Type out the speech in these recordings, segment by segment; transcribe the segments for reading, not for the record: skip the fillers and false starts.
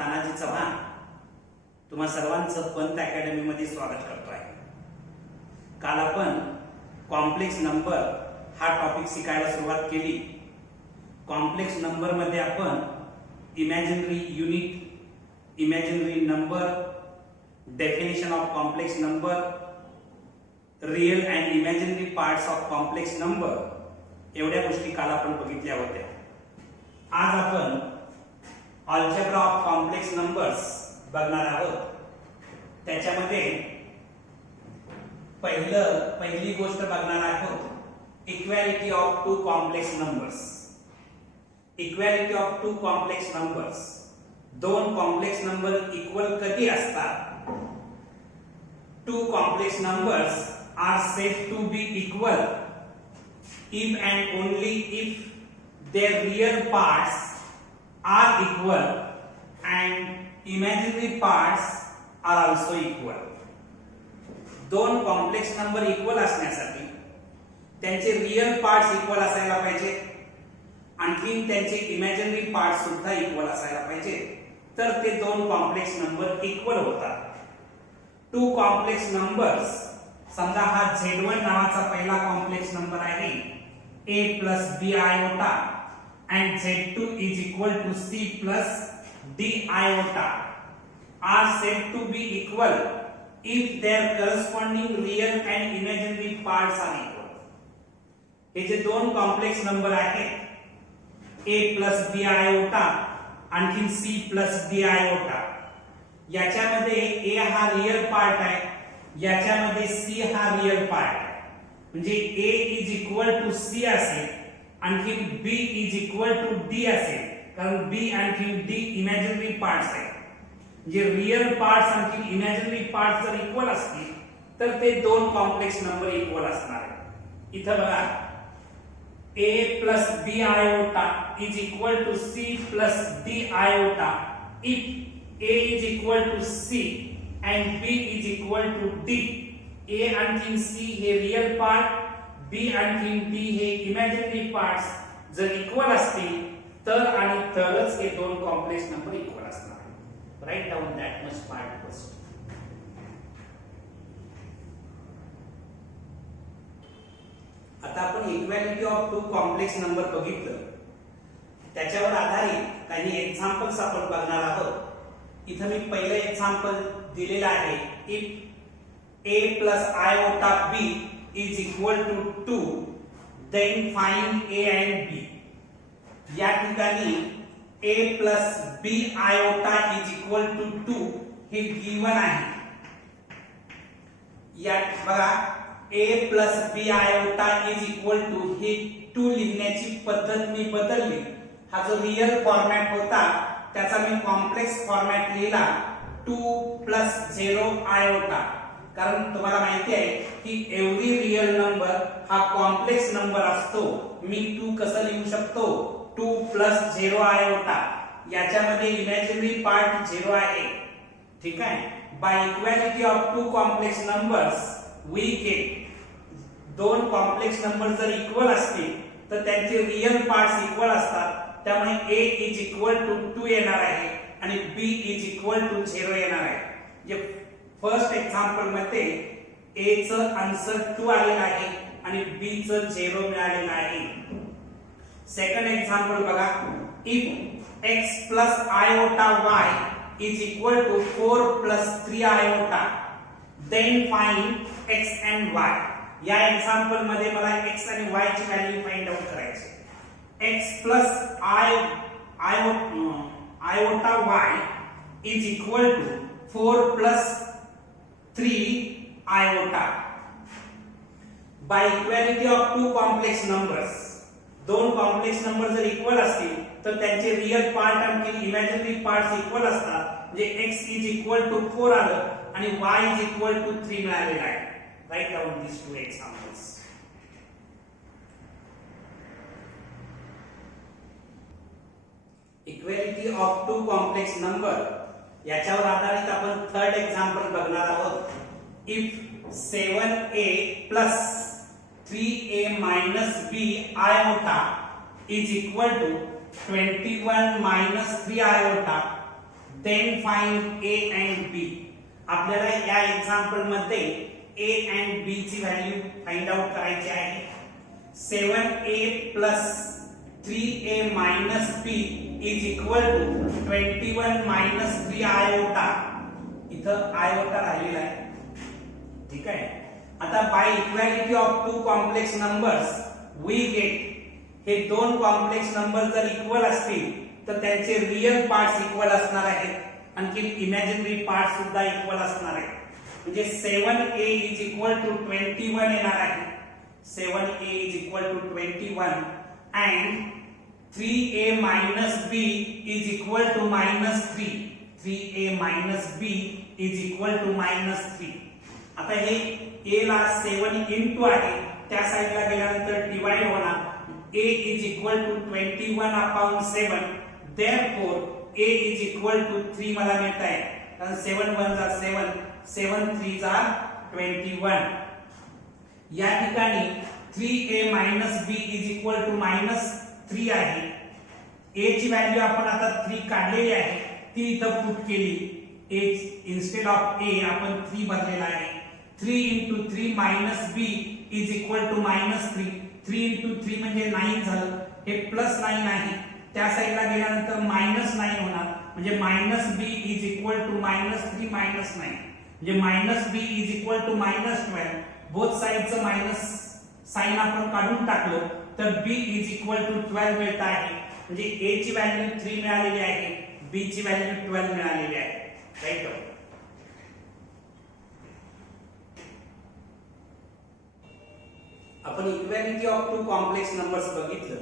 तानाजी चव्हाण तुम्हा सर्वांचं पंत अकॅडमी मध्ये स्वागत करतो आहे। काल आपण कॉम्प्लेक्स नंबर हा टॉपिक शिकायला सुरुवात केली। कॉम्प्लेक्स नंबर मध्ये आपण imaginary unit, imaginary number, definition of complex number, real and imaginary parts of complex number एवढ्या गोष्टी काल आपण बघितल्या होत्या। आज आपण अल्जेब्रा ऑफ कॉम्प्लेक्स नंबर्स बघणार आहोत। त्याच्यामध्ये पहिली गोष्ट बघणार आहोत equality of two complex numbers. Equality of two complex numbers, दोन कॉम्प्लेक्स नंबर इक्वल कधी असतात? Two complex numbers are said to be equal if and only if their real parts are equal and imaginary parts are also equal. दोन complex number equal असण्यासाठी त्यांचे real parts equal असायला पाहिजे, आणखी त्यांचे imaginary parts सुद्धा equal असायला पाहिजे, तर ते दोन कॉम्प्लेक्स नंबर इक्वल होतात। टू कॉम्प्लेक्स नंबर्स, समजा हा Z1 नावाचा पहिला कॉम्प्लेक्स नंबर आहे a plus b iota and Z2 is equal to c plus d iota are said to be equal if their corresponding real and imaginary parts are equal. हे जे दोन complex number आहेत a plus b iota आणखी c plus d iota, याच्यामध्ये a हा real part आहे, याच्यामध्ये c हा रियल पार्ट आहे। म्हणजे a is equal to c असेल आणखी b is equal to d असेल, कारण b आणखी d इमॅजिनरी पार्ट्स आहेत। जे रियल पार्ट्स आणखी इमॅजिनरी पार्ट्स जर इक्वल असतील तर ते दोन कॉम्प्लेक्स नंबर इक्वल असणार आहेत। इथं बघा a plus b iota is equal to c plus d iota if a is equal to c and b is equal to d. A आणखी C हे रियल पार्ट, B आणखी D हे imaginary parts जर equal असतील तर आणि तरच हे दोन कॉम्प्लेक्स नंबर इक्वल असणार। Write down that much part first. आता आपण equality of two complex number बघितलं, त्याच्यावर आधारित काही एक्झाम्पल्स आपण बघणार आहोत। इथं मी पहिलं एक्झाम्पल दिलेलं आहे, if a plus iota b is equal to 2 then find a and b. या ठिकाणी a plus b iota is equal to 2 हे गिवन आहे। या बघा a plus b iota is equal to हे 2 लिखण्याची पद्धत मी बदलली। हा जो रियल फॉर्मॅट होता त्याचा मी कॉम्प्लेक्स फॉर्मॅट लिहिला 2 plus 0 iota, कारण तुम्हाला माहिती आहे की एव्हरी रियल नंबर हा कॉम्प्लेक्स नंबर असतो। मी 2 कसं लिहू शकतो? 2 plus 0 iota, याच्यामध्ये इमॅजिनरी पार्ट 0 आहे, ठीक आहे। By equality of two complex numbers we get, दोन कॉम्प्लेक्स नंबर जर इक्वल असतील तर त्यांचे रियल पार्ट्स इक्वल असतात, त्यामुळे a इज इक्वल टू 2 येणार आहे आणि b इज इक्वल टू 0 येणार आहे। जे फर्स्ट एक्झाम्पल मध्ये a चं आन्सर 2 आलेलं आहे आणि b चं 0 मिळालेलं आहे। सेकंड एक्झाम्पल बघा, if x plus iota y is equal to 4 plus 3 iota then find x and y. या एक्झाम्पल मध्ये मला x आणि y ची व्हॅल्यू फाइंड आउट करायची। x plus iota y is equal to 4 plus 3 iota. By equality of two complex numbers, दोन complex number जर equal असतील तर त्यांचे रियल पार्ट आणि इमॅजिनरी पार्ट्स इक्वल असतात। म्हणजे x इज इक्वल टू 4 आलं आणि y इज इक्वल टू 3 मिळालेलं आहे। Write down this two examples. Equality of two complex number, याच्यावर आधारित आपण थर्ड एक्झाम्पल बघणार आहोत। If 7a plus 3a minus b iota is equal to 21 minus 3 iota, then find A and B. आपल्याला या example मध्ये a and b ची value find out करायची आहे. 7a plus 3a minus b is equal to 21 minus 3 iota. इथं iota राहिलेला आहे. ठीक आहे. आता by equality of two complex numbers we get, हे दोन कॉम्प्लेक्स नंबर जर इक्वल असतील तर त्यांचे रियल पार्ट्स इक्वल असणार आहेत, आणखी इमॅजिनरी पार्ट सुद्धा इक्वल असणार आहेत. म्हणजे 7a is equal to 21 येणार आहे. 7a is equal to 21 and 3a minus b is equal to minus 3. 3a minus b is equal to minus 3. आता हे a ला 7 into आहे, त्या साइडला गेल्यानंतर डिवाइड होणार. a is equal to 21 upon 7. therefore a is equal to 3 मला मिळत आहे, कारण 7 1 जा 7, 7 3 जा 21. या ठिकाणी 3a minus b is equal to minus 3 आहे. a ची व्हॅल्यू आपण आता 3 काढलेली आहे, ती इथं पुट केली. a इन्स्टेड ऑफ a आपण 3 भरलेला आहे. 3 into 3 minus b is equal to minus 3. 3 into 3 म्हणजे 9 झालं. हे प्लस 9 आहे, त्या साइडला गेल्यानंतर मायनस 9 होणार. म्हणजे minus b is equal to minus 3 minus 9. म्हणजे minus b is equal to minus 12. Both साइडचं मायनस साइन आपण काढून टाकलो तर b is equal to 12 मिळत आहे. म्हणजे a ची व्हॅल्यू 3 मिळालेली आहे, b ची व्हॅल्यू 12 मिळालेली आहे. राइट. आपण equality of two complex numbers बघितलं.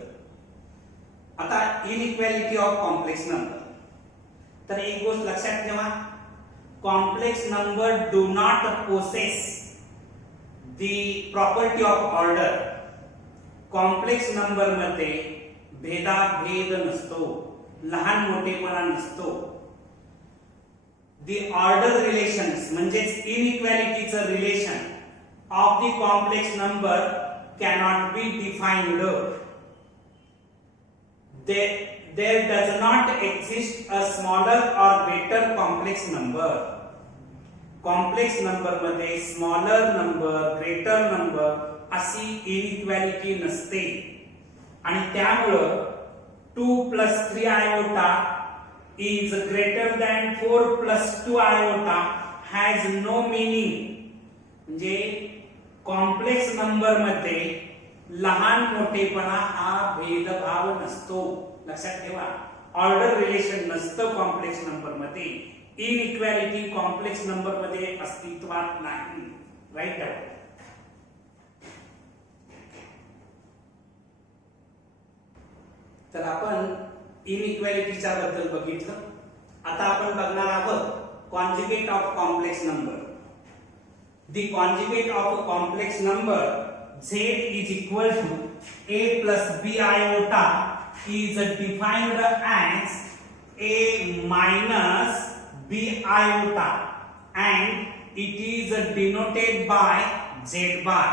आता इनइक्वॅलिटी ऑफ कॉम्प्लेक्स नंबर. तर एक गोष्ट लक्षात ठेवा, complex number do not possess the property of order. Complex number मध्ये भेदाभेद नसतो, लहान मोठेपणा नसतो. द ऑर्डर रिलेशन्स म्हणजेच इनइक्वॅलिटीचं relation of the complex number cannot be defined. There does not exist a smaller or greater complex number. Complex number मध्ये smaller number, greater number अशी इनइक्वॅलिटी नसते. आणि त्यामुळं 2 plus 3 iota is greater than 4 plus 2 iota has no meaning. म्हणजे complex number मध्ये लहान मोठेपणा हा भेदभाव नसतो. लक्षात ठेवा, ऑर्डर रिलेशन नसतं कॉम्प्लेक्स नंबर मध्ये. इनइक्वॅलिटी कॉम्प्लेक्स नंबर मध्ये अस्तित्वात नाही. राइट. तर आपण इनइक्वॅलिटीच्या बद्दल बघितलं. आता आपण बघणार आहोत conjugate of complex number. The conjugate of a complex number z is equal to a plus b iota is defined as a minus b iota and it is denoted by z bar.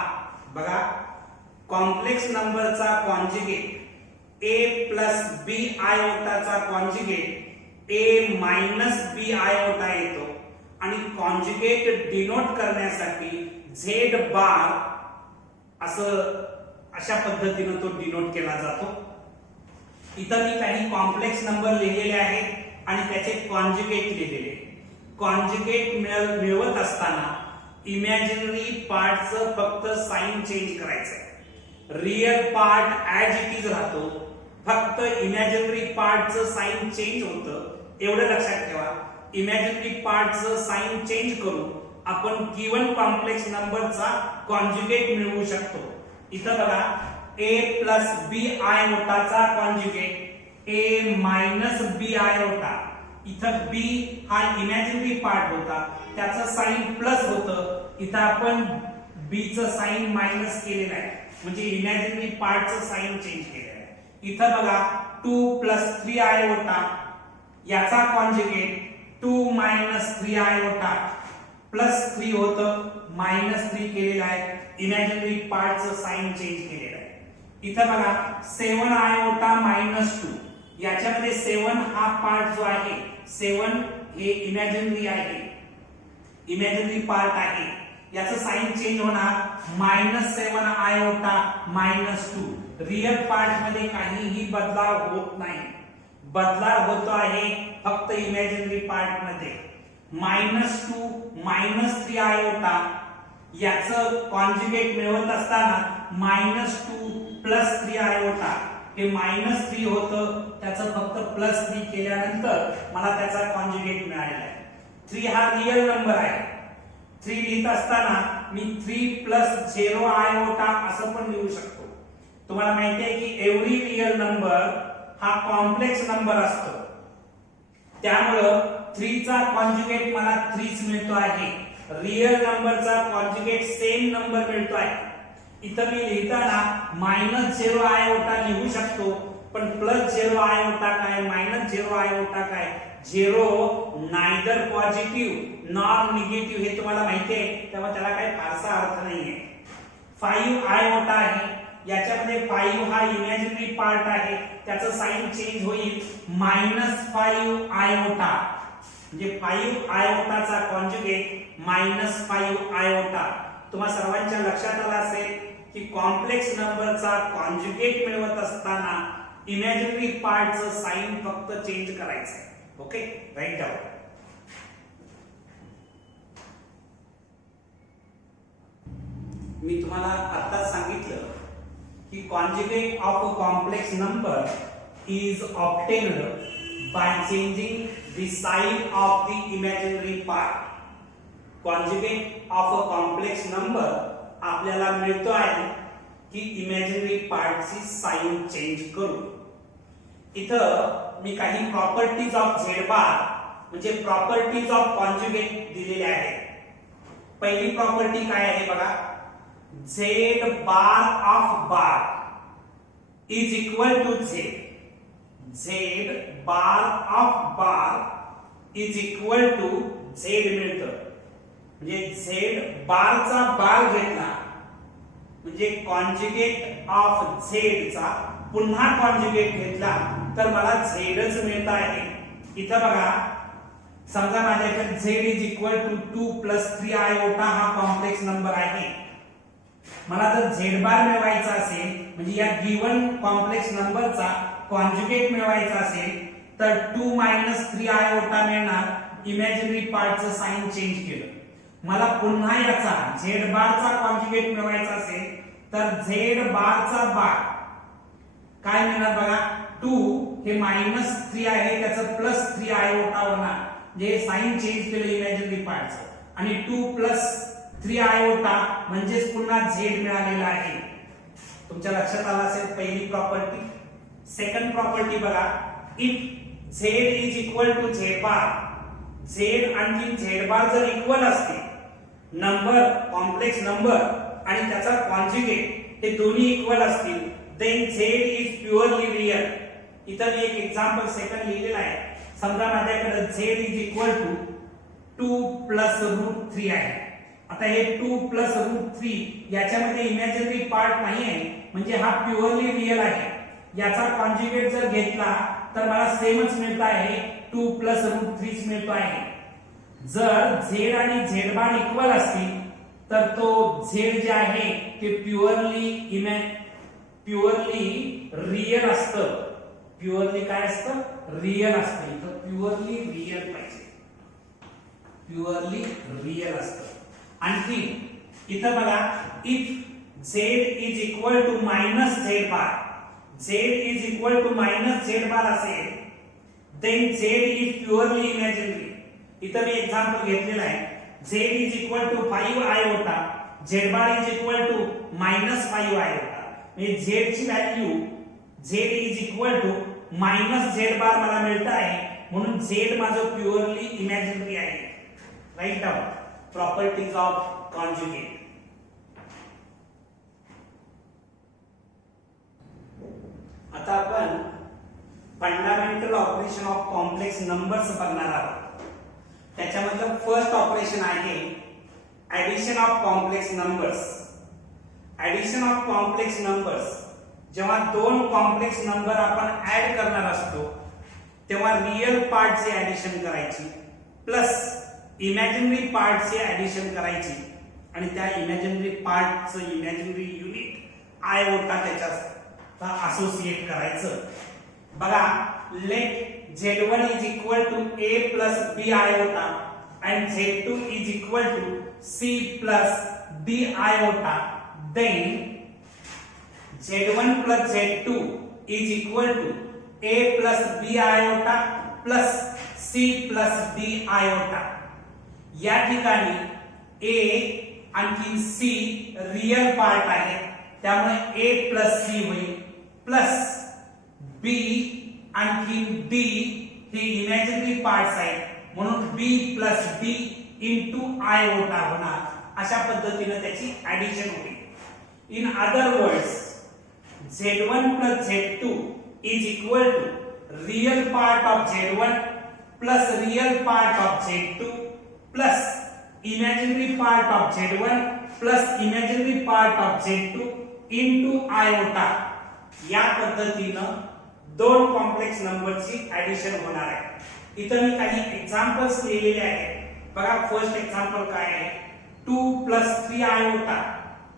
बघा, complex नंबरचा conjugate a plus b iota चा conjugate a minus b iota येतो. आणि conjugate denote करण्यासाठी z बार अशा पद्धतीने तो denote केला जातो. इथं मी काही कॉम्प्लेक्स नंबर लिहिलेले आहेत आणि त्याचे कॉन्जुगेट लिहिलेले. कॉन्जुगेट मिळवत असताना इमॅजिनरी पार्टचं फक्त साइन चेंज करायचं. Real part as it is राहतो, फक्त इमॅजिनरी पार्टचं साइन चेंज होतं. एवढं लक्षात ठेवा. इमॅजिनरी पार्टचं साइन चेंज करून आपण गिवन कॉम्प्लेक्स नंबरचा कॉन्जुगेट मिळवू शकतो. इथं बघा, a plus b iota चा conjugate a minus b iota. इथं b हा इमॅजिनरी पार्ट होता, त्याचं साइन प्लस होतं. इथं आपण b चं साइन मायनस केलेलं आहे, म्हणजे इमॅजिनरी पार्टचं साइन चेंज केलेलं आहे. इथं बघा, 2 plus 3 iota याचा कॉन्जुगेट 2 minus 3 iota प्लस 3 होतं, मायनस 3 केलेलं आहे. इमॅजिनरी पार्टचं साइन चेंज केलेलं आहे. इथं बघा 7 iota minus 2 याच्यामध्ये 7 हा पार्ट जो आहे 7 हे इमॅजिनरी आहे, इमॅजिनरी पार्ट आहे, याचं साइन चेंज होणार -7 आयोटा -2. रियल पार्ट मध्ये काहीही बदलाव होत नाही, बदलाव होतो आहे फक्त इमॅजिनरी पार्ट मध्ये. -2 -3 आयोटा याचं कॉन्जुगेट मिळवत असताना -2 +3 आयोटा हे -3 होतं, त्याचं फक्त +3 केल्यानंतर मला त्याचा कॉन्जुगेट मिळालेला आहे. 3 हा रियल नंबर आहे. 3 लिहित असताना मी 3 + 0 आयोटा असं पण लिहू शकतो. तुम्हाला माहिती आहे की एव्हरी रियल नंबर हा कॉम्प्लेक्स नंबर असतो, त्यामुळं 3 चा कॉन्जुगेट मला 3च मिळतो आहे. रियल नंबरचा कॉन्जुगेट सेम नंबर मिळतो आहे. इथं मी लिहिताना -0 आयोटा लिहू शकतो, पण +0 आयोटा काय -0 आयोटा काय, 0 नायदर पॉझिटिव्ह नॉर निगेटिव्ह हे तुम्हाला माहिती आहे, तेव्हा त्याला काही फारसा अर्थ नाहीये. 5 आयोटा आहे, याच्यामध्ये 5 हा इमॅजिनरी पार्ट आहे, त्याचं साइन चेंज होईल -5 आयोटा, म्हणजे 5 आयोटाचा कॉन्जुगेट -5 आयोटा. तुम्हा सर्वांच्या लक्षात आलं असेल की कॉम्प्लेक्स नंबरचा कॉन्जुगेट मिळवत असताना इमॅजिनरी पार्टचं साइन फक्त चेंज करायचं आहे. Okay, right down. मी तुम्हाला आत्ताच सांगितलं की conjugate of a complex number is obtained by changing the sign of the imaginary part. Conjugate of a complex number आपल्याला मिळतो आहे की इमॅजिनरी पार्टची साइन चेंज करू. इथं मी काही प्रॉपर्टीज ऑफ झेड बार म्हणजे प्रॉपर्टीज ऑफ कॉन्जुगेट दिलेले आहेत. पहिली प्रॉपर्टी काय आहे बघा, Z bar of bar is equal to Z. Z bar of bar is equal to Z मिळतं. म्हणजे झेड बारचा बार घेतला म्हणजे कॉन्जुगेट ऑफ झेड चा पुन्हा कॉन्जुगेट घेतला तर मला झेडच मिळत आहे. इथं बघा, समजा माझ्याकडे Z is equal to 2 + 3 iota हा कॉम्प्लेक्स नंबर आहे. मला जर झेड बार मिळवायचा असेल म्हणजे या गिवन कॉम्प्लेक्स नंबरचा कॉन्जुगेट मिळवायचा असेल तर 2 - 3 आयोटा मिळणार. इमॅजिनरी पार्टचं साइन चेंज केलं. मला पुन्हा याचा झेड बारचा कॉन्जुगेट मिळवायचा असेल तर झेड बारचा बार काय मिळणार बघा, 2 हे -3 आहे, त्याचं +3 आयोटा होणार, म्हणजे साइन चेंज केलं इमॅजिनरी पार्टचं. आणि 2 + 3 आयोटा म्हणजेच पुन्हा झेड मिळालेला आहे. तुमच्या लक्षात आलं असेल पहिली प्रॉपर्टी. सेकंड प्रॉपर्टी बघा, if Z is equal to Z bar, Z आणि झेड बार जर इक्वल असतील, नंबर कॉम्प्लेक्स नंबर आणि त्याचा कॉन्जुगेट हे दोन्ही इक्वल असतील, then Z is purely real. इथं मी एक एक्झाम्पल सेकंड लिहिलेला आहे. समजा माझ्याकडे झेड इज इक्वल टू 2 + √3 आहे. आता हे 2 + √3 याच्यामध्ये इमॅजिनरी पार्ट नाही आहे, म्हणजे हा प्युअरली रियल आहे. याचा कॉन्जुगेट जर घेतला तर मला सेमच मिळत आहे, 2 + √3 मिळतो आहे. जर झेड आणि झेड बार इक्वल असतील तर तो झेड जे आहे ते प्युअरली रियल असतं. प्युअरली काय असतं, रियल असतं. इथं प्युअरली रियल पाहिजे, प्युअरली रियल असतं. आणखी इथं बघा, if Z is equal to -Z bar, Z is equal to -Z bar असेल, then Z is purely imaginary. इथं मी एक्झाम्पल घेतलेलं आहे. Z is equal to 5 iota, Z bar is equal to -5 iota. म्हणजे झेड ची value Z is equal to -Z bar मला मिळत आहे, म्हणून झेड माझं प्युअरली इमॅजिनरी आहे. Right down properties of conjugate. आता आपण fundamental operation of complex numbers बघणार आहोत. त्याच्यामधलं फर्स्ट ऑपरेशन आहे addition of complex numbers. Addition of complex numbers जेव्हा दोन कॉम्प्लेक्स नंबर आपण ऍड करणार असतो तेव्हा रियल पार्टचे ऍडिशन करायची प्लस इमॅजिनरी पार्टचे ऍडिशन करायची आणि त्या इमॅजिनरी पार्टचं इमॅजिनरी युनिट आयोटा त्याच्यात असोसिएट करायचं. बघा, late Z1 is equal to A plus B iota and Z2 is equal to C plus D iota, then Z1 plus Z2 is equal to A plus B iota plus C plus D iota. या ठिकाणी A आणखी C real part आहे त्यामुळे A plus C होईल plus B आणखी D हे imaginary parts आहेत म्हणून B plus D into iota होणार. अशा पद्धतीने त्याची ऍडिशन होईल. In other words, Z1 plus Z2 is equal to real part of Z1 plus real part of Z2 plus imaginary part of Z1 plus imaginary part of Z2 into iota. या पद्धतीनं दोन complex नंबरची addition होणार आहे. इथं मी काही examples लिहिलेले आहेत. बघा, फर्स्ट एक्झाम्पल काय आहे, 2 plus 3 iota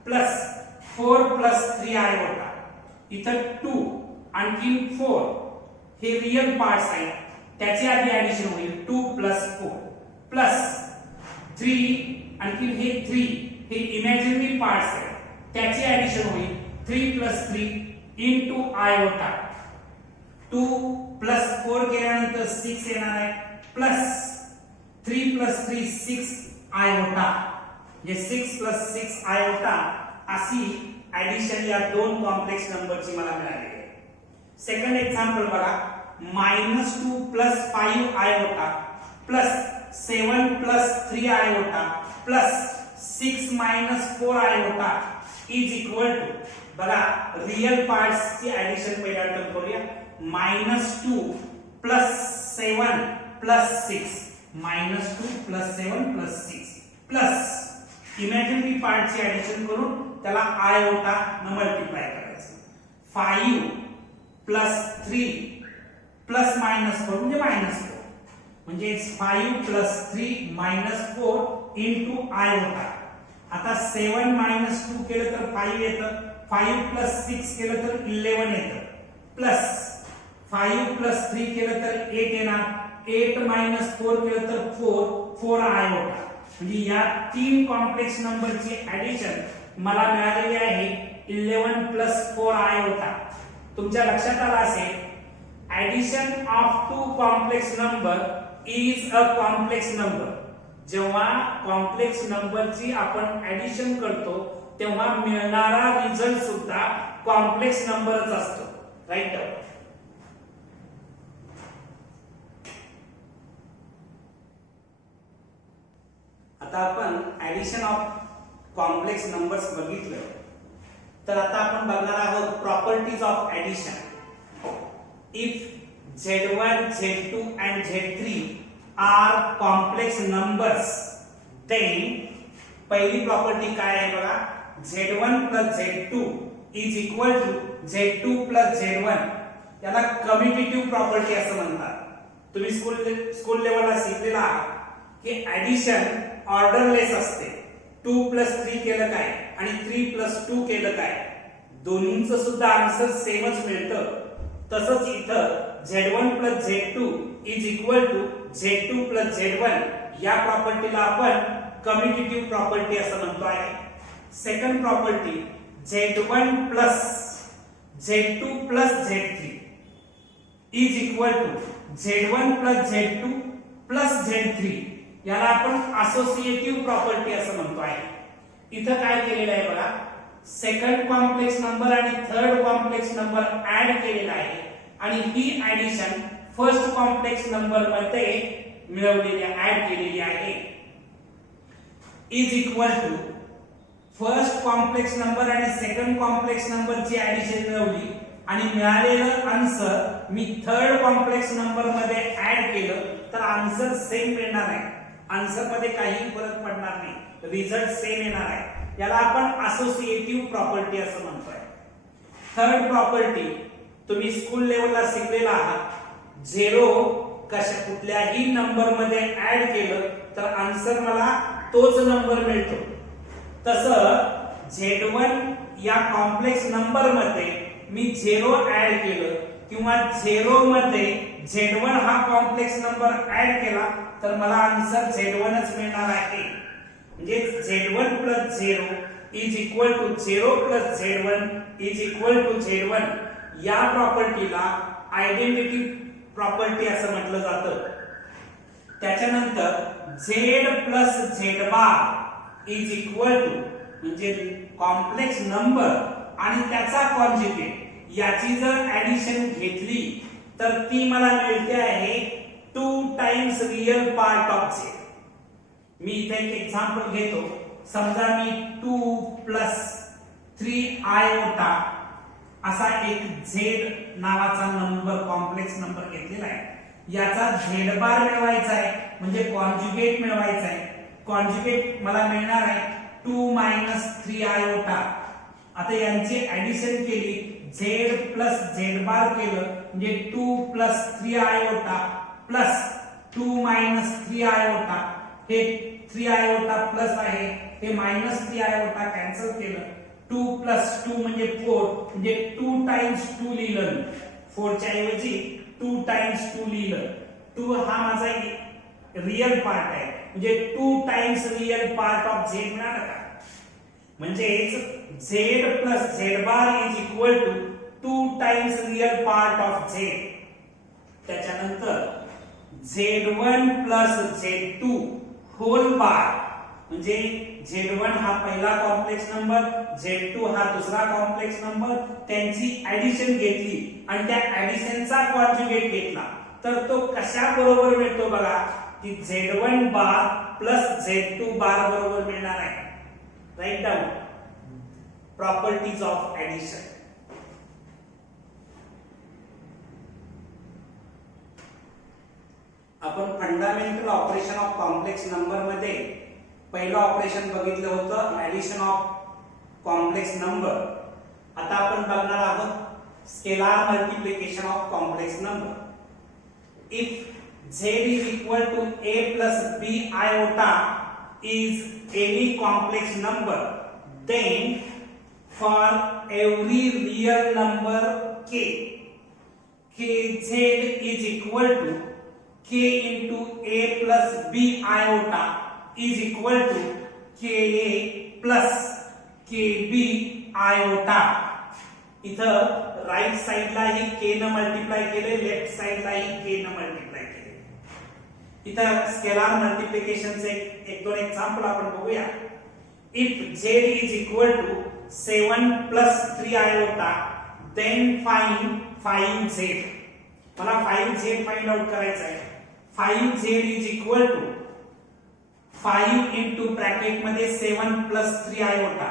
plus 4 plus 3 iota. इथं 2 आणखी 4 हे रियल पार्ट्स आहेत त्याची आधी ऍडिशन होईल 2 plus 4 प्लस 3 आणखी हे 3 हे इमॅजिनरी पार्ट्स आहेत त्याची ऍडिशन होईल 3 plus 3 into iota. 2 plus 4 केल्यानंतर 6 येणार आहे प्लस 3 plus 3 6 iota. हे 6 plus 6 iota अशी ऍडिशन या दोन कॉम्प्लेक्स नंबरची मला मिळाली आहे. सेकंड एक्झाम्पल बघा, -2 plus 5 iota plus 7 plus 3 iota plus 6 minus 4 iota is equal to, बघा, रियल पार्ट्स ची ऍडिशन पहिल्या करूया. -2 plus 7 plus 6 -2 plus 7 plus 6 plus imaginary part ची ऍडिशन करून त्याला आयोटा न मल्टिप्लाय करायचं. 5 plus 3 plus -4 म्हणजे -4 म्हणजे 5 plus 3 -4 into iota. आता 7 minus 2 केलं तर 5 येतं, 5 plus 6 केलं तर 11 येतं प्लस 5 plus 3 केलं तर 8 येणार, 8 minus 4 केलं तर 4 iota. म्हणजे या तीन कॉम्प्लेक्स नंबरची ऍडिशन मला मिळालेली आहे 11 plus 4 iota. तुमच्या लक्षात आलं असेल addition of two complex number is a complex number. जेव्हा कॉम्प्लेक्स नंबरची आपण ऍडिशन करतो तेव्हा मिळणारा रिझल्ट सुद्धा कॉम्प्लेक्स नंबरच असतो, राईट. आता आपण ऍडिशन ऑफ कॉम्प्लेक्स नंबर्स बघितलं तर आता आपण बघणार आहोत properties of addition. If Z1, Z2 and Z3 are complex numbers, then पहिली प्रॉपर्टी काय आहे बघा, Z1 plus Z2 is equal to Z2 plus Z1. याला कम्युटेटिव्ह प्रॉपर्टी असं म्हणतात. तुम्ही स्कूल लेवलला शिकलेला आहात की ऍडिशन ऑर्डरलेस असते. 2 plus 3 केलं काय आणि 3 plus 2 केलं काय, दोन्हींचं सुद्धा आन्सर सेमच मिळतं. तसंच इथं Z1 plus Z2 is equal to Z2 plus Z1 या प्रॉपर्टीला आपण कम्युटेटिव्ह प्रॉपर्टी असं म्हणतो आहे. Second property Z1 plus Z2 plus Z3 is equal to Z1 plus Z2 plus Z3 याला आपण असोसिएटिव्ह प्रॉपर्टी असं म्हणतो आहे. इथं काय केलेलं आहे बघा, सेकंड कॉम्प्लेक्स नंबर आणि थर्ड कॉम्प्लेक्स नंबर ऍड केलेला आहे आणि ही ऍडिशन फर्स्ट कॉम्प्लेक्स नंबर मध्ये मिळवलेली ऍड केलेली आहे. Is equal to first complex number आणि सेकंड कॉम्प्लेक्स नंबरची ऍडिशन मिळवली आणि मिळालेलं आन्सर मी थर्ड कॉम्प्लेक्स नंबर मध्ये ऍड केलं तर आन्सर सेम मिळणार आहे. आन्सर मध्ये काही फरक पडणार नाही, रिझल्ट सेम येणार आहे. याला आपण असोसिएटिव्ह प्रॉपर्टी असं म्हणतोय. थर्ड प्रॉपर्टी तुम्ही स्कूल लेवलला शिकलेला आहात, झिरो कुठल्याही नंबर मध्ये ऍड केलं तर आन्सर मला तोच नंबर मिळतो. तसं Z1 या कॉम्प्लेक्स नंबर मध्ये मी झिरो ऍड केलं किंवा झिरो मध्ये Z1 हा कॉम्प्लेक्स नंबर ऍड केला तर मला आन्सर Z1च मिळणार आहे. म्हणजे Z1 plus 0 is equal to 0 plus Z1 is equal to Z1. या प्रॉपर्टीला आयडेंटिटी प्रॉपर्टी असं म्हटलं जातं. त्याच्यानंतर Z plus Z bar is equal to म्हणजे कॉम्प्लेक्स नंबर आणि त्याचा कॉन्जुगेट याची जर ऍडिशन घेतली तर ती मला मिळते आहे 2 times real part of Z. मी इथे एक एक्झाम्पल घेतो. समजा मी 2 प्लस 3 आयोटा असा एक Z नावाचा नंबर कॉम्प्लेक्स नंबर घेतलेला आहे. याचा Z बार मिळवायचा आहे म्हणजे कॉन्जुगेट मिळवायचा आहे. कॉन्जुगेट मला मिळणार आहे 2 मायनस 3 आयोटा. आता यांची ऍडिशन केली Z प्लस Z बार केलं म्हणजे 2 plus 3 iota plus 2 minus 3 iota. हे 3 आयोटा प्लस आहे, हे मायनस 3 आयोटा कॅन्सल केलं. 2 प्लस 2 म्हणजे 4 म्हणजे 2 टाइम्स 2 लिहिलं. 4 च्या ऐवजी 2 टाइम्स 2 लिहिलं. 2 हा माझा रियल पार्ट आहे म्हणजे 2 times real part of Z मिळाला का. म्हणजेच Z plus Z bar is equal to 2 times real part of Z. त्याच्यानंतर Z1 plus Z2 whole bar म्हणजे Z1 हा पहिला कॉम्प्लेक्स नंबर, Z2 हा दुसरा कॉम्प्लेक्स नंबर, त्यांची ऍडिशन घेतली आणि त्या ऍडिशनचा कॉन्जुगेट घेतला तर तो कशा बरोबर मिळतो बघा की Z1 बार प्लस Z2 बार बरोबर मिळणार आहे. Right down properties of addition. आपण fundamental operation of complex number मध्ये पहिलं ऑपरेशन बघितलं होतं ऍडिशन ऑफ कॉम्प्लेक्स नंबर. आता आपण बघणार आहोत scalar multiplication of complex number. If Z is equal to a plus b iota is any complex number, then for every real number k, kz is equal to k into a plus b iota is equal to ka plus kb iota. इथं right साइडला ही k न multiply केले, left साइडला ही k न multiply केले. इथं scalar मल्टिप्लिकेशनचे एक दोन एक्झाम्पल आपण बघूया. If z is equal to 7 plus 3 iota then find 5z. मला 5z फाइंड आउट करायचं आहे. 5z is equal to 5 into bracket मध्ये 7 plus 3 iota.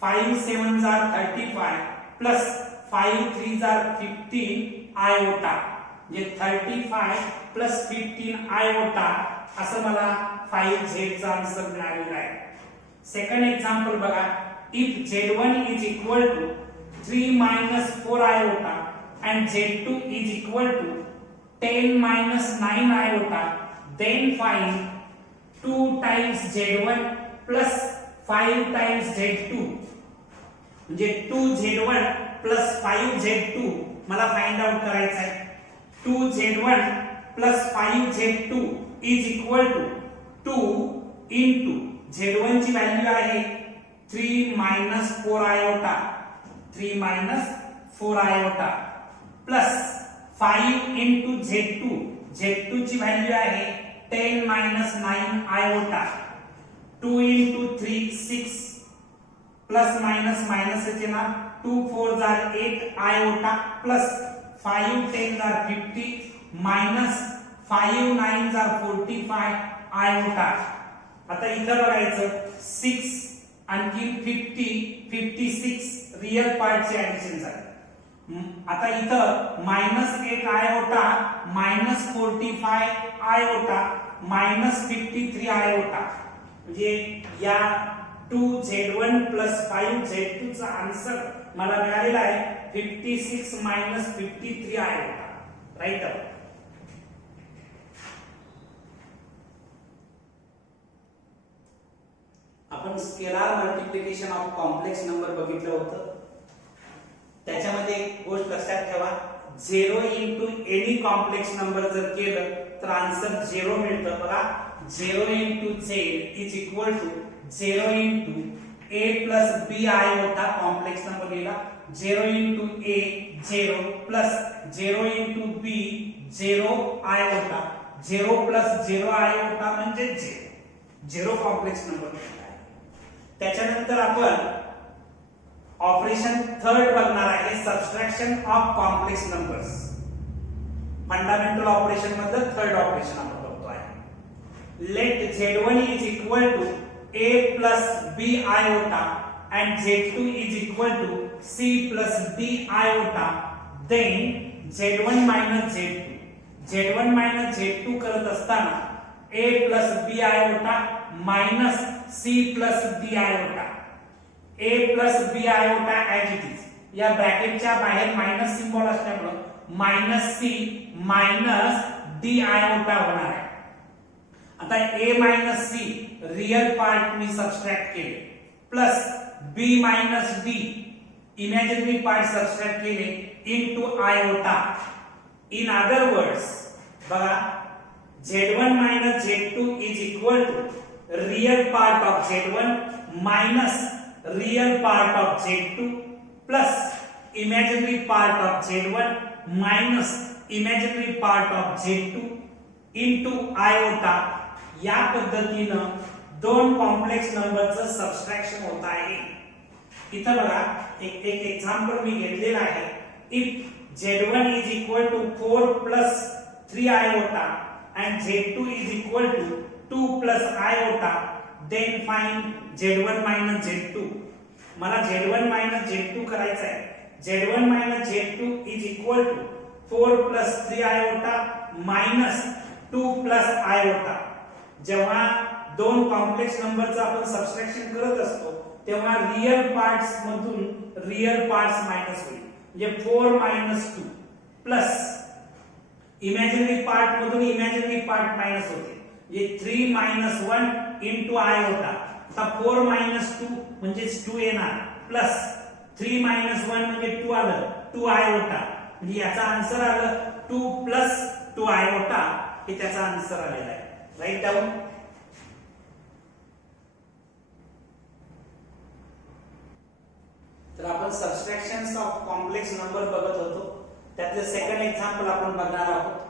5 7s are 35 plus 5 3s are 15 iota. म्हणजे 35 plus 15 iota असं मला 5z चा आन्सर मिळालेला आहे. सेकंड एक्झाम्पल बघा. If Z1 is equal to 3 minus 4 iota and Z2 is equal to 10 minus 9 iota, then find 2 times Z1 plus 5 times Z2. म्हणजे 2Z1 plus 5Z2 मला find out करायचं आहे. 2Z1 plus 5Z2 is equal to 2 into Z1 ची value आहे 3 minus 4 iota, 3 minus 4 iota plus 5 into Z2, Z2 ची value आहे 10 minus 9 iota. 2 into 3 6 plus minus minus is na 2 4s are 8 iota plus 5 10s are 50 minus 5 9s are 45 iota. आता इथं बघायचं 6 आणखी 50 56 real पार्टचे addition झाले. आता इथं -8 आयोटा -45 आयोटा -53 आयोटा म्हणजे या 2Z1 plus 5Z2 चा आन्सर मला मिळालेला आहे 56 मायनस 53 आयोटा. राईट. आपण scalar multiplication of complex number बघितलं होतं. त्याच्यामध्ये एक गोष्ट लक्षात ठेवा, 0 इंटू एनी कॉम्प्लेक्स नंबर जर केलं तर आन्सर 0 मिळतं. बघा 0 into Z is equal to 0 into A plus B iota. Complex number लिहिला 0 into A 0 plus 0 into B 0 iota. 0 plus 0 iota म्हणजे 0 कॉम्प्लेक्स नंबर. त्याच्यानंतर आपण ऑपरेशन थर्ड बघणार आहे, subtraction of complex numbers. Fundamental operation मधलं third operation आपण बघतो आहे. Let Z1 is equal to A plus B iota and Z2 is equal to C plus D iota, then Z1 minus Z2. Z1 minus Z2 करत असताना A plus B iota minus C plus D iota. A plus B iota as it is. या ब्रॅकेटच्या बाहेर minus symbol असल्यामुळे minus C minus D iota होणार आहे. आता A minus C real part मी सबट्रॅक्ट केले plus B minus D imaginary part subtract केले into iota. In other words बघा Z1 minus Z2 is equal to real part of Z1 minus real part of Z2 plus imaginary part of Z1 minus imaginary part of Z2 into iota. या पद्धतीनं दोन complex नंबरचं subtraction होत आहे. इथं बघा एक एक्झाम्पल मी घेतलेला आहे. If Z1 is equal to 4 plus 3 iota and Z2 is equal to 2 plus iota, then find Z1 minus Z2. मला Z1 minus Z2 करायचा आहे. Z1 minus Z2 is equal to 4 plus 3 iota minus 2 plus iota. जेव्हा दोन complex नंबरचं आपण subtraction करत असतो तेव्हा रियल पार्ट्स मधून रियल पार्ट्स मायनस होईल. म्हणजे 4 minus 2 प्लस इमॅजिनरी पार्ट मधून इमॅजिनरी पार्ट मायनस होते. म्हणजे 3 minus 1 into iota. आता 4 minus 2 म्हणजे 2 येणार प्लस 3 minus 1 म्हणजे 2 आलं 2 iota. म्हणजे याचा आन्सर आलं 2 plus 2 iota. हे त्याचा आन्सर आलेला आहे. Right down. तर आपण सबट्रॅक्शन्स ऑफ कॉम्प्लेक्स नंबर बघत होतो. त्यातले सेकंड एक्झाम्पल आपण बघणार आहोत.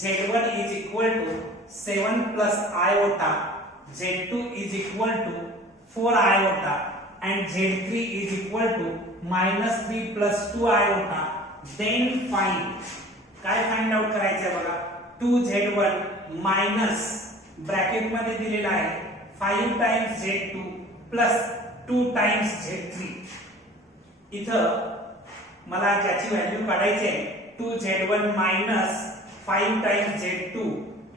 Z1 is equal to 7 plus iota, Z2 is equal to 4 iota and Z3 is equal to minus 3 plus 2 iota. Then find, काय फाइंड आउट करायचं आहे बघा. 2Z1 मायनस ब्रॅकेट मध्ये दिलेला आहे 5 times Z2 plus 2 times Z3. इथं मला ज्याची व्हॅल्यू काढायची आहे 2Z1 minus 5 times Z2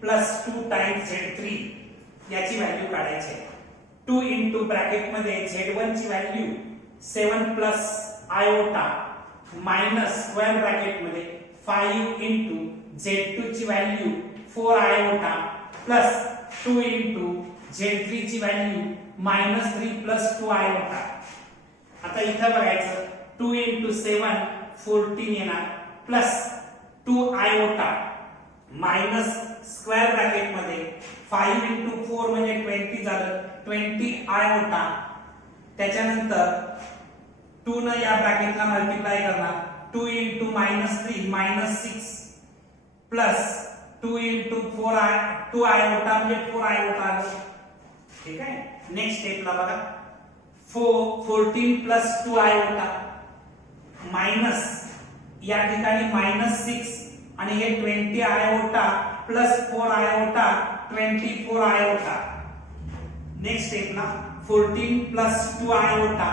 plus 2 times Z3 याची व्हॅल्यू काढायची आहे. 2 इंटू ब्रॅकेट मध्ये Z1 ची value 7 plus iota minus square bracket मध्ये 5 इंटू Z2 ची value 4 iota plus 2 into Z3 ची व्हॅल्यू मायनस 3 प्लस 2 आयोटा. आता इथं बघायचं 2 इंटू 7 14 येणार plus 2 iota minus square bracket मध्ये 5 इंटू 4 म्हणजे 20 झालं 20 आयोटा. त्याच्यानंतर 2 न या ब्रॅकेटला मल्टिप्लाय करणार 2 into minus 3 minus 6 plus 2 into 2 iota म्हणजे 4 आयोटा आलं. ठीक आहे. नेक्स्ट स्टेपला बघा 14 प्लस 2 आयोटा मायनस या ठिकाणी मायनस 6 आणि हे 20 iota plus 4 iota 24 iota. Next स्टेपला 14 प्लस 2 iota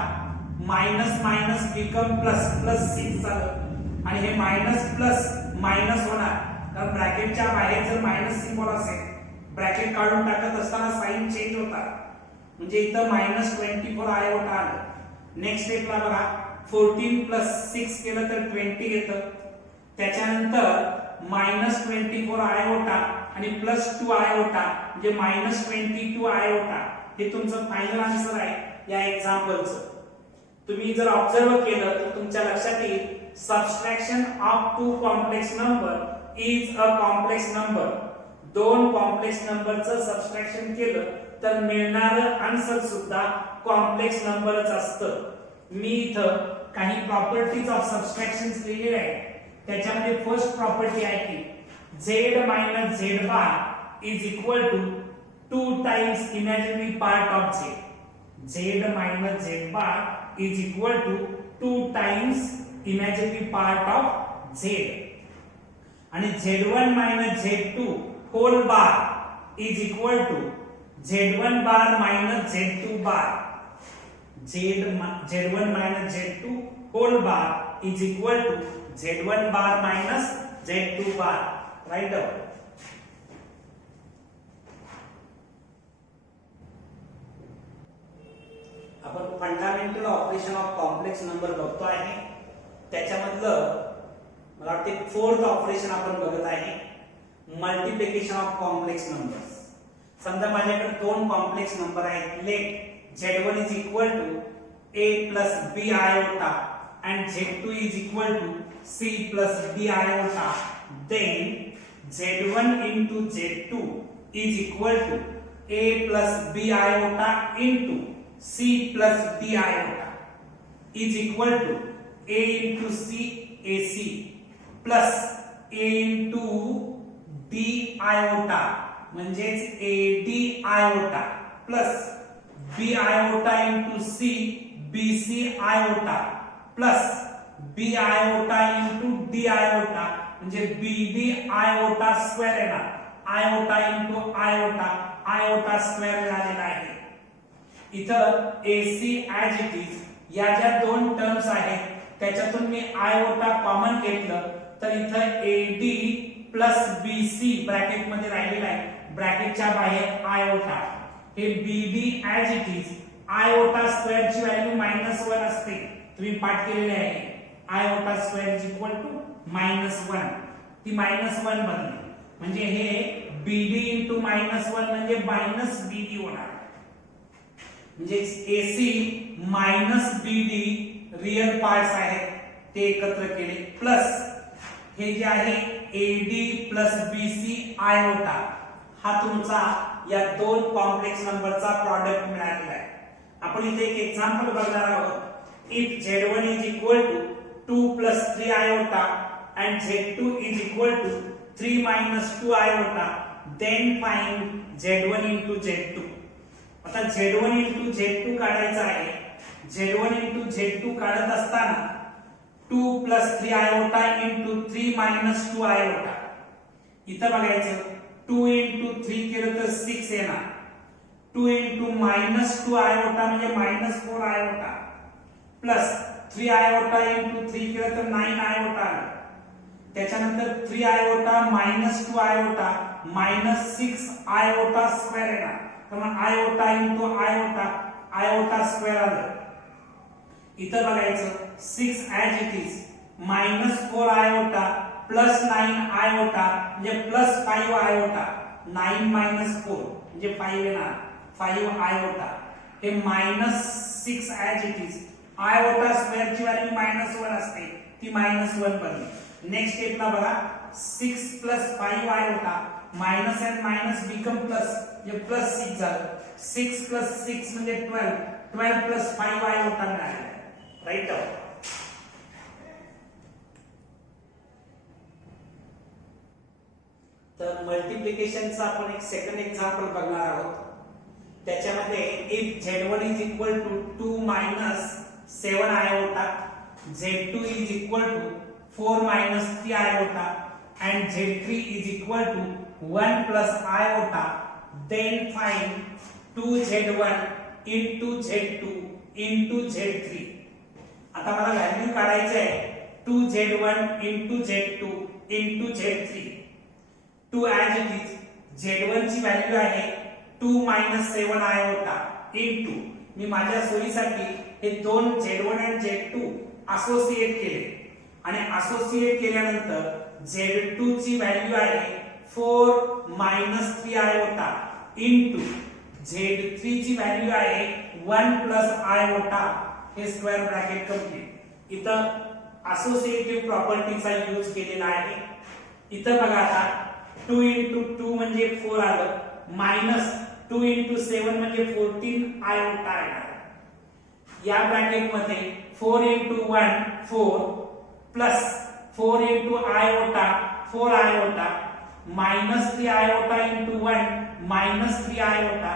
minus minus become plus plus 6 झालं आणि हे मायनस प्लस मायनस होणार कारण ब्रॅकेटच्या बाहेर जर मायनस सिंबल असेल ब्रॅकेट काढून टाकत असताना साइन चेंज होतात. म्हणजे इथं मायनस 24 आयोटा आलं. नेक्स्ट स्टेपला बघा 14 प्लस 6 केलं तर 20 येतं. त्याच्यानंतर -24 आयोटा आणि +2 आयोटा म्हणजे -22 आयोटा हे तुमचं फायनल आन्सर आहे या एक्झाम्पलचं. तुम्ही जर ऑब्झर्व केलं तर तुमच्या लक्षात येईल subtraction of two complex number is a complex number. दोन कॉम्प्लेक्स नंबरचं सबट्रॅक्शन केलं तर मिळणारं आन्सर सुद्धा कॉम्प्लेक्स नंबरच असतं. मी इथं काही प्रॉपर्टीज ऑफ सबट्रॅक्शन्स लिहिलेले आहेत. त्याच्यामध्ये फर्स्ट प्रॉपर्टी आहे की z minus z bar is equal to 2 times imaginary part of z. z minus z bar is equal to 2 times imaginary part of z. आणि z1 minus z2 whole bar is equal to z1 bar minus z2 bar. z1 minus z2 whole bar is equal to z1 bar minus z2 bar. Write down. आपण fundamental operation of complex number बघतो आहे. त्याच्यामधलं मला वाटते fourth operation आपण बघत आहे multiplication of complex numbers. समजा माझ्याकडे दोन कॉम्प्लेक्स नंबर आहेत. Let z1 is equal to a plus b iota and z2 is equal to c plus d iota. Then z1 into z2 is equal to a plus b iota into c plus d iota is equal to a into c ac plus a into d iota म्हणजेच ad iota plus b iota into c bc iota plus b iota into d iota म्हणजे bd iota square येणार. iota into iota iota square झालेला आहे. इथं ac as it is या ज्या दोन terms आहेत त्याच्यातून मी iota कॉमन घेतलं तर इथं ad plus bc ब्रॅकेट मध्ये राहिलेला आहे. ब्रॅकेटच्या बाहेर iota. हे bd as it is iota square ची व्हॅल्यू -1 असते. तुम्ही पाठ केलेले आहे. iota square is equal to -1. ती -1 बनली म्हणजे हे bd into -1 म्हणजे -bd होणार. म्हणजे ac minus bd real parts आहेत ते एकत्र केले प्लस हे जे आहे ad plus bc iota हा तुमचा या दोन कॉम्प्लेक्स नंबरचा प्रॉडक्ट मिळालेला आहे. आपण इथे एक एक्झाम्पल बघणार आहोत. If z1 is equal to 2 plus 3 iota and z2 is equal to 3 minus 2 iota, then find z1 into z2. आता z1 into z2 काढायचा आहे. z1 into z2 काढत असताना 2 plus 3 iota into 3 minus 2 iota. इथं बघायचं 2 into 3 केलं तर 6 येणार. 2 into minus 2 iota म्हणजे -4 iota plus 3 iota into 3 केलं तर 9 iota आलं. त्याच्यानंतर 3 iota -2 iota -6 iota स्क्वेअर येणार. तर मग iota into iota iota square आलं. इथं बघायचं 6 as it is -4 iota plus 9 iota म्हणजे +5 iota. 9 minus 4 म्हणजे 5 येणार. 5 iota हे -6 as it is iota square ची व्हॅल्यू -1 असते ती -1 बनली. नेक्स्ट स्टेपला बघा 6 plus 5 iota minus and minus become plus म्हणजे +6 झालं. 6 plus 6 म्हणजे 12 12 plus 5 iota मिळाला. Write down. तर मल्टिप्लिकेशनचा आपण एक सेकंड एक्झाम्पल बघणार आहोत. त्याच्यामध्ये if z1 is equal to 2 minus 7 iota, z2 is equal to 4 minus 3 iota and z3 is equal to 1 plus iota, then find 2z1 into z2 into z3. आता मला value काढायची आहे 2z1 into z2 into z3. 2 as it is z1 ची value आहे 2 minus 7 iota into मी माझ्या सोयीसाठी हे दोन z1 आणि z2 असोसिएट केले आणि असोसिएट केल्यानंतर Z2 ची व्हॅल्यू आहे 4 मायनस 3 आयोटा इंटू Z3 ची व्हॅल्यू आहे 1 प्लस आयोटा, हे स्क्वेअर ब्रॅकेट कंप्लीट. इथं असोसिएटिव्ह प्रॉपर्टीचा यूज केलेला आहे. इथं बघा आता 2 इंटू 2 म्हणजे 4 आलं, मायनस 2 इंटू 7 म्हणजे 14 आयोटा येणार. या ब्रॅकेट मध्ये 4 into 1 4 plus 4 into iota 4 iota minus 3 iota into 1 minus 3 iota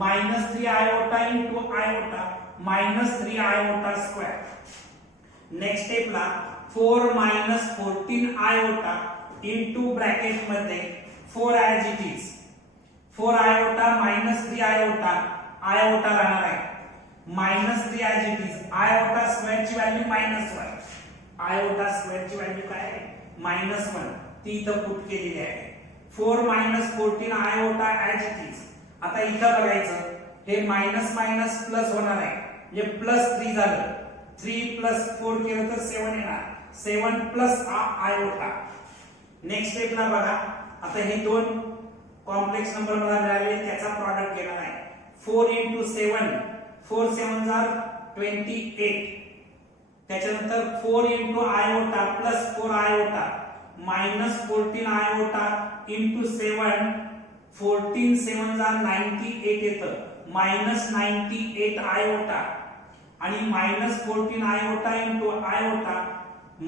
minus 3 iota into iota minus 3 iota square. Next स्टेपला 4 मायनस 14 आयोटा इंटू ब्रॅकेट मध्ये 4 as it is 4 iota minus 3 iota iota राहणार आहे minus 3 as it is iota square ची value -1 iota square ची value काय आहे -1 ती इथं पुट केलेली आहे. 4 minus 14 iota as it is. आता इथं बघायचं हे मायनस मायनस प्लस होणार आहे म्हणजे प्लस 3 झालं 3 प्लस 4 केलं तर 7 येणार 7 प्लस आयोटा. नेक्स्ट स्टेपला बघा आता हे दोन कॉम्प्लेक्स नंबर मला मिळाले त्याचा प्रॉडक्ट घेणार आहे. 4 इंटू 7 4 7 जार 28 त्याच्यानंतर 4 into iota plus 4 iota minus 14 iota into 7 14 7 जार 98 येतं मायनस 98 आयोटा आणि minus 14 iota into iota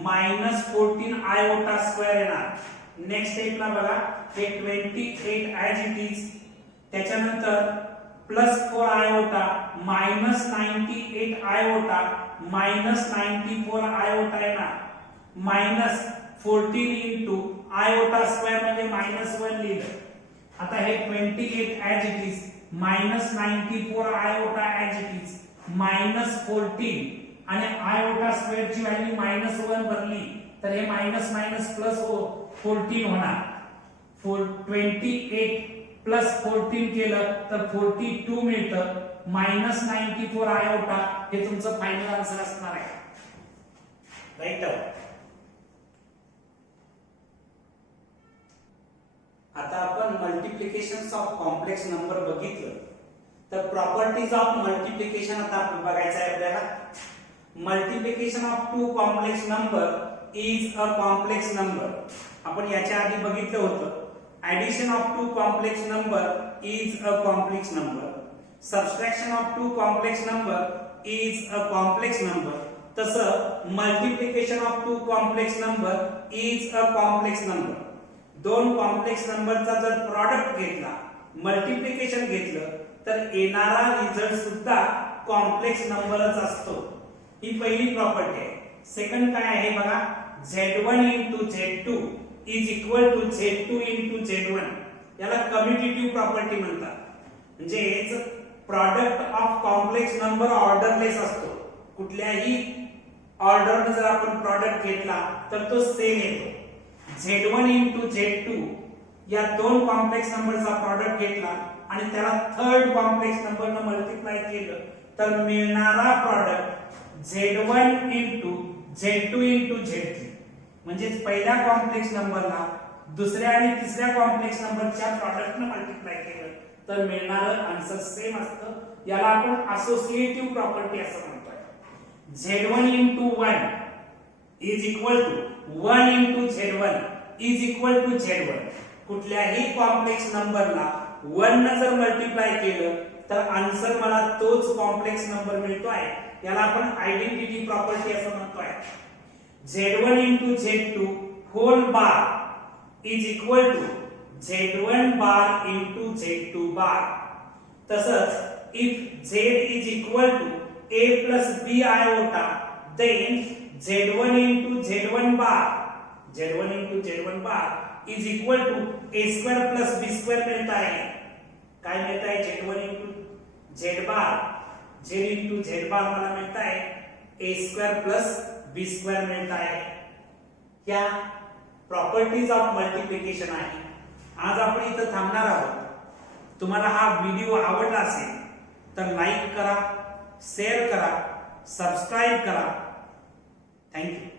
minus 14 iota square येणार. नेक्स्ट स्टेपला बघा हे 28 ॲज इट इज त्याच्यानंतर plus 4 iota minus 98 iota minus 94 iota येणार मायनस 14 इंटू आयोटा स्क्वेअर म्हणजे -1 लिहिलं. आता हे 28 as it is minus 94 iota as it is minus 14 आणि आयोटा स्क्वेअर ची व्हॅल्यू -1 भरली तर हे मायनस मायनस प्लस 14 होणार. 28 प्लस 14 केलं तर 42 मिळतं मायनस 94 आयोटा हे तुमचं फायनल आन्सर असणार आहे. राईट. आता आपण मल्टिप्लिकेशन ऑफ कॉम्प्लेक्स नंबर बघितलं तर प्रॉपर्टीज ऑफ मल्टिप्लिकेशन आता बघायचं आहे आपल्याला. Multiplication of two complex number is a complex number. आपण याच्या आधी बघितलं होतं addition of two complex number is a complex number, subtraction of two complex number is a complex number. तसं multiplication of two complex number is a complex number. दोन complex नंबरचा जर product घेतला मल्टिप्लिकेशन घेतलं तर येणारा रिझल्ट सुद्धा complex नंबरच असतो. ही पहिली प्रॉपर्टी आहे. सेकंड काय आहे बघा Z1 into Z2 is equal to Z2 into Z1. याला कम्युटेटिव्ह प्रॉपर्टी म्हणतात. म्हणजे product of complex number odourless असतो. कुठल्याही ऑर्डरने जर आपण प्रॉडक्ट घेतला तर तो सेम येतो. Z1 into Z2 या दोन कॉम्प्लेक्स नंबरचा प्रॉडक्ट घेतला आणि त्याला थर्ड कॉम्प्लेक्स नंबरने मल्टिप्लाय केलं तर मिळणारा product Z1 into Z2 into Z3. म्हणजे पहिल्या कॉम्प्लेक्स नंबरला दुसऱ्या आणि तिसऱ्या कॉम्प्लेक्स नंबरच्या प्रॉडक्टने मल्टिप्लाय केलं तर मिळणारं आन्सर सेम असतं. याला आपण असोसिएटिव्ह प्रॉपर्टी असं म्हणतोय. Z1 into 1 is equal to 1 into Z1 is equal to Z1. कुठल्याही कॉम्प्लेक्स नंबरला 1 ने जर मल्टिप्लाय केलं तर आन्सर मला तोच कॉम्प्लेक्स नंबर मिळतोय. याला आपण आयडेंटिटी प्रॉपर्टी असं म्हणतोय. Z1 into Z2 whole bar is equal to Z1 bar into Z2 bar. तसंच if Z is equal to A plus B iota then Z1 into Z1 bar is equal to A square plus B square मिळत आहे. काय मिळत आहे Z1 into Z bar Z into Z bar मला मिळत आहे A square plus B square मिळत आहे. या प्रॉपर्टीज ऑफ मल्टिप्लिकेशन आहे. आज आपण इथं थांबणार आहोत. तुम्हाला हा व्हिडिओ आवडला असेल तर लाईक करा, शेअर करा, सबस्क्राइब करा थँक्यू.